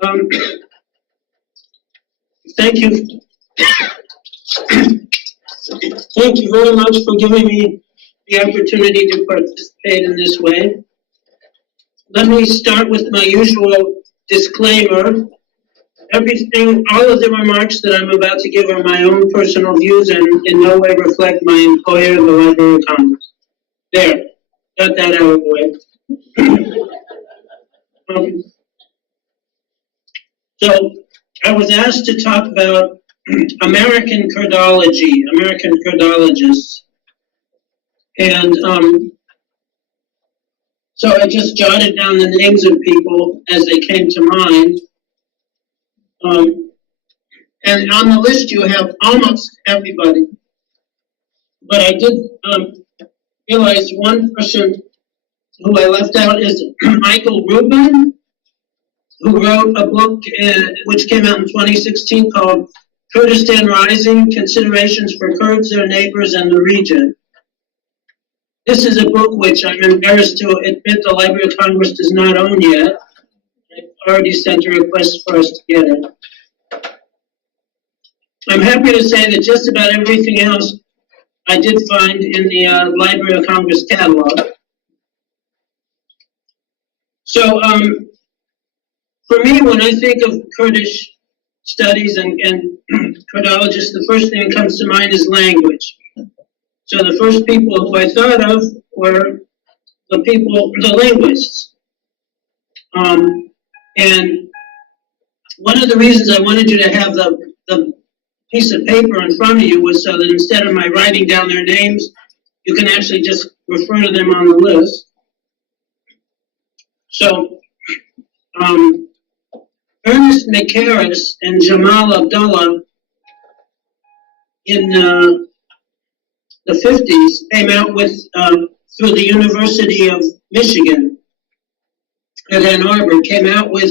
Um, thank you. Thank you very much for giving me the opportunity to participate in this way. Let me start with my usual disclaimer. Everything, all of the remarks that I'm about to give are my own personal views and in no way reflect my employer, the Library of Congress. There, got that out of the way. So I was asked to talk about American Kurdology, American Kurdologists. And so I just jotted down the names of people as they came to mind. And on the list you have almost everybody. But I did realize one person who I left out is Michael Rubin, who wrote a book which came out in 2016 called Kurdistan Rising, Considerations for Kurds, Their Neighbors, and the Region. This is a book which I'm embarrassed to admit the Library of Congress does not own yet. I've already sent a request for us to get it. I'm happy to say that just about everything else I did find in the Library of Congress catalog. So for me, when I think of Kurdish studies and Kurdologists, the first thing that comes to mind is language. So the first people who I thought of were the linguists. And one of the reasons I wanted you to have the piece of paper in front of you was so that instead of my writing down their names, you can actually just refer to them on the list. So, Ernest McCarus and Jamal Abdullah in the 50s came out with, through the University of Michigan at Ann Arbor, came out with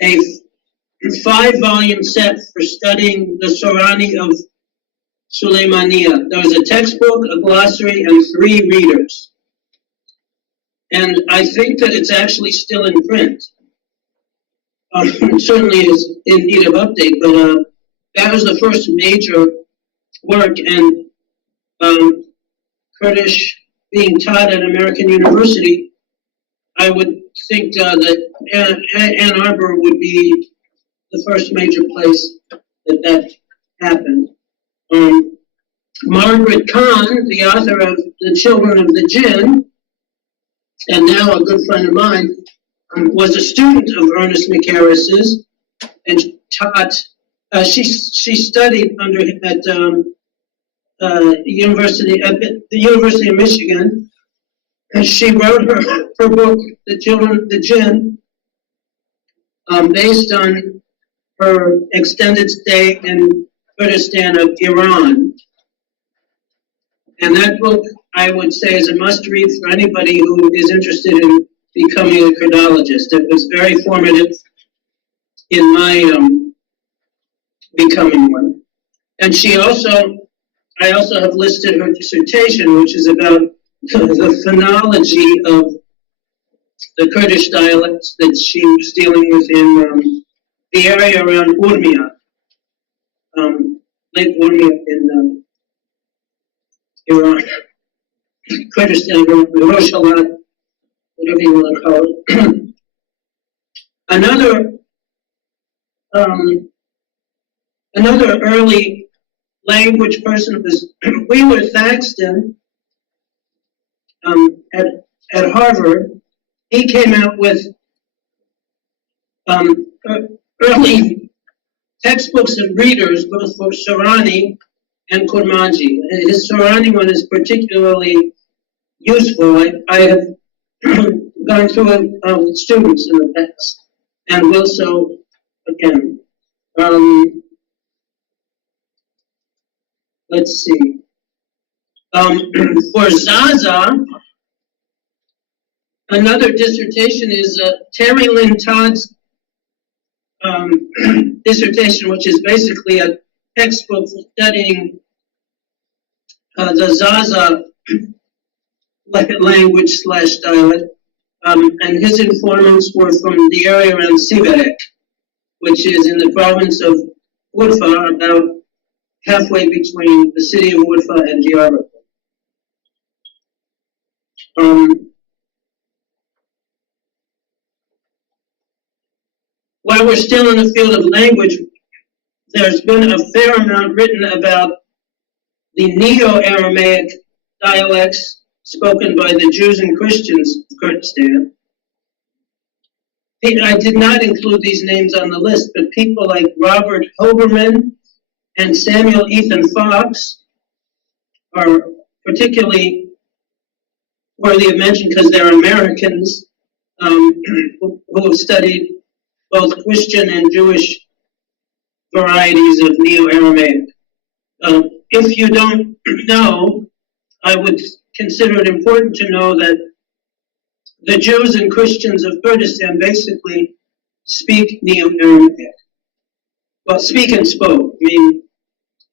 a 5-volume set for studying the Sorani of Suleymaniya. There was a textbook, a glossary, and 3 readers. And I think that it's actually still in print. It certainly is in need of update, but that was the first major work, and Kurdish being taught at American University, I would think that Ann Arbor would be the first major place that happened. Margaret Kahn, the author of The Children of the Jinn, and now a good friend of mine, was a student of Ernest McCarus's and taught. She studied under at the University of Michigan, and she wrote her book, The Children of the Jinn, based on her extended stay in Kurdistan of Iran. And that book, I would say, is a must-read for anybody who is interested in becoming a Kurdologist. It was very formative in my becoming one. And I also have listed her dissertation, which is about the phonology of the Kurdish dialects that she was dealing with in the area around Urmia, Lake Urmia in Iran, Kurdistan, Roshalat, whatever you want to call it. Another early language person was Wheeler Thaxton at Harvard. He came out with early textbooks and readers, both for Sorani and Kurmanji. His Sorani one is particularly useful. I have gone through it with students in the past, and will so again. Let's see. For Zaza, another dissertation is Terry Lynn Todd's dissertation, which is basically a textbook for studying the Zaza language / dialect, and his informants were from the area around Siverek, which is in the province of Urfa, about halfway between the city of Urfa and Diyarbakir. While we're still in the field of language, there's been a fair amount written about the Neo-Aramaic dialects spoken by the Jews and Christians of Kurdistan. I did not include these names on the list, but people like Robert Hoberman and Samuel Ethan Fox are particularly worthy of mention because they're Americans who have studied both Christian and Jewish varieties of Neo-Aramaic. If you don't know, I would consider it important to know that the Jews and Christians of Kurdistan basically speak Neo-Aramaic. Well, speak and spoke. I mean,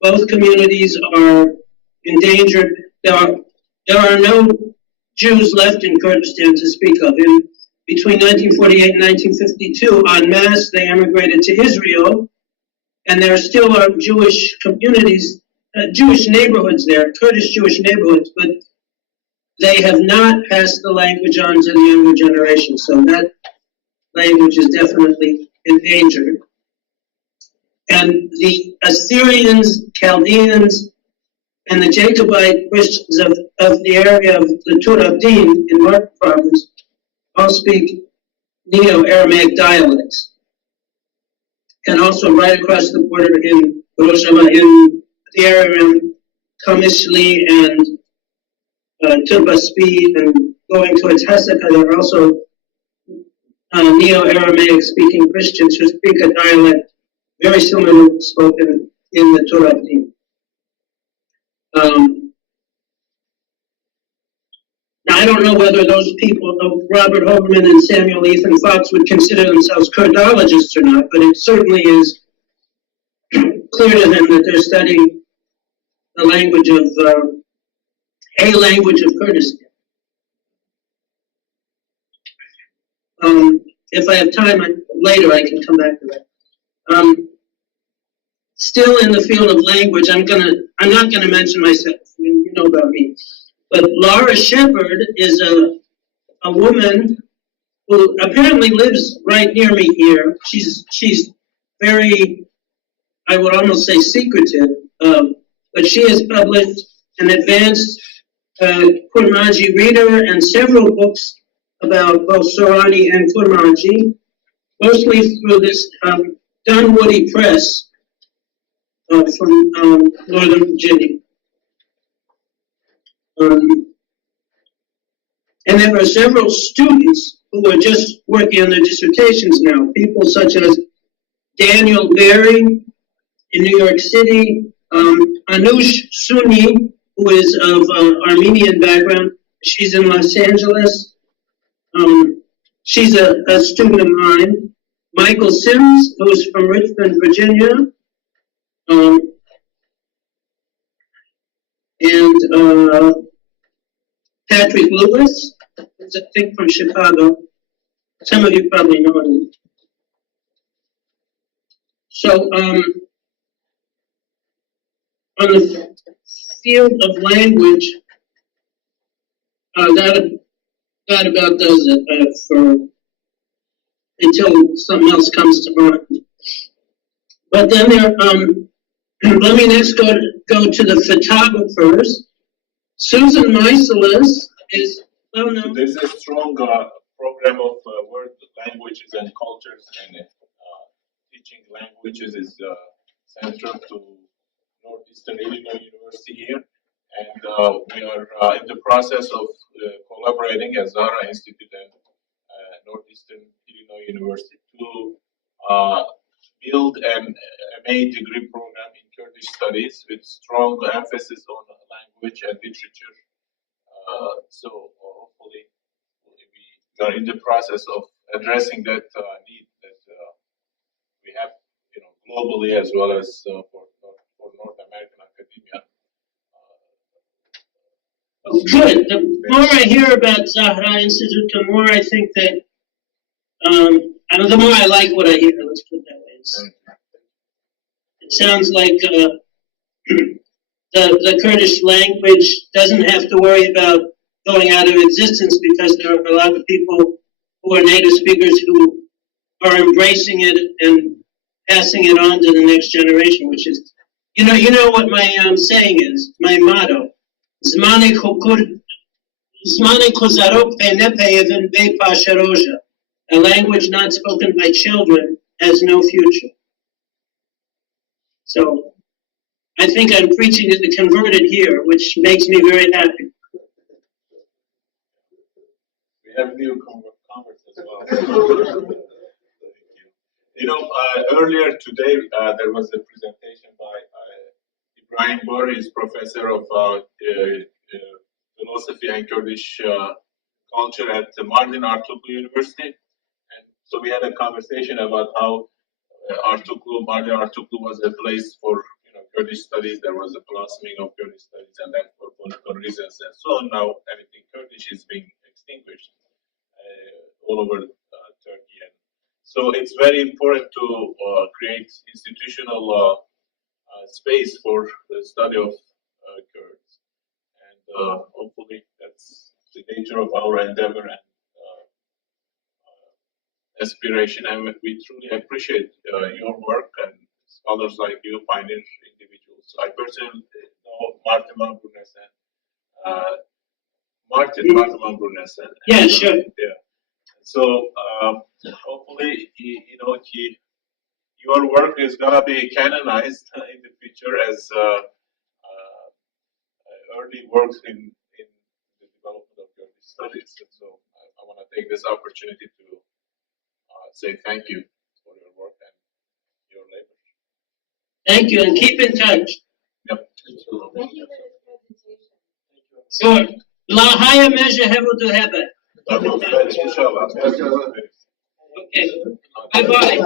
both communities are endangered. There are no Jews left in Kurdistan to speak of. Between 1948 and 1952, en masse, they emigrated to Israel, and there still are Jewish communities, Jewish neighborhoods there, Kurdish Jewish neighborhoods, but they have not passed the language on to the younger generation, so that language is definitely endangered. And the Assyrians, Chaldeans, and the Jacobite Christians of the area of the Turabdin in Mark province all speak Neo-Aramaic dialects. And also right across the border in Rojava, in the area around Kamishli and Turbaspi and going towards Hasaka, there are also Neo-Aramaic speaking Christians who speak a dialect very similar to spoken in the Turabdin. Now, I don't know whether those people, Robert Hoberman and Samuel Ethan Fox, would consider themselves Kurdologists or not, but it certainly is clear to them that they're studying the language of, a language of Kurdistan. If I have time later, I can come back to that. Still in the field of language, I'm not gonna mention myself. You know about me. But Laura Shepard is a woman who apparently lives right near me here. She's very, I would almost say secretive, but she has published an advanced Kurmanji reader and several books about both Sorani and Kurmanji, mostly through this Dunwoody Press from Northern Virginia. And there are several students who are just working on their dissertations now. People such as Daniel Berry in New York City, Anush Sunni, who is of Armenian background. She's in Los Angeles. She's a student of mine. Michael Sims, who's from Richmond, Virginia. And Patrick Lewis, who's I think from Chicago. Some of you probably know him. So, on the field of language, that about does it until something else comes to mind. But then there, let me next go to the photographers. Susan Meiseles is well known. There's a strong program of word languages and cultures, and teaching languages is central to Northeastern Illinois University here. And we are in the process of collaborating at Zahra Institute and Northeastern Illinois University to build an MA degree program in Kurdish Studies with strong emphasis on language and literature. So hopefully we are in the process of addressing that need that we have, globally as well as for North American academia. Good. The more I hear about Zahra Institute, the more I think that, the more I like what I hear, let's put it that way. It sounds like the Kurdish language doesn't have to worry about going out of existence because there are a lot of people who are native speakers who are embracing it and passing it on to the next generation, which is, you know what my saying is, my motto. Zmane kozarok penepeyeven be pasharoja. A language not spoken by children has no future. So I think I'm preaching to the converted here, which makes me very happy. We have new converts as well. Thank you. You know, earlier today there was a presentation by Ibrahim Bor, he's professor of philosophy and Kurdish culture at Mardin Artuklu University. And so we had a conversation about how Mardin Artuklu was a place for Kurdish studies. There was a blossoming of Kurdish studies, and then for political reasons and so on. Now everything Kurdish is being extinguished all over Turkey. And so it's very important to create institutional space for the study of Kurds. And hopefully that's the nature of our endeavor and aspiration. And we truly appreciate your work and scholars like you, pioneer individuals. I personally know Martin Van Brunessen. Yeah, sure. Yeah. So hopefully, your work is gonna be canonized in the future as early works in the development of Kurdish studies. And so I want to take this opportunity to say thank you for your work and your labor. Thank you, and keep in touch. Yep. Thank you for this presentation. Sure. La haya measure hevel to heaven. Inshallah. Okay. Bye-bye.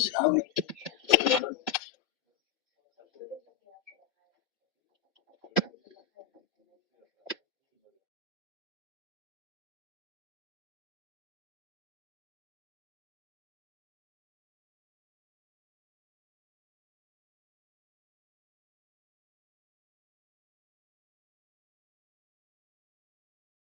Shall we?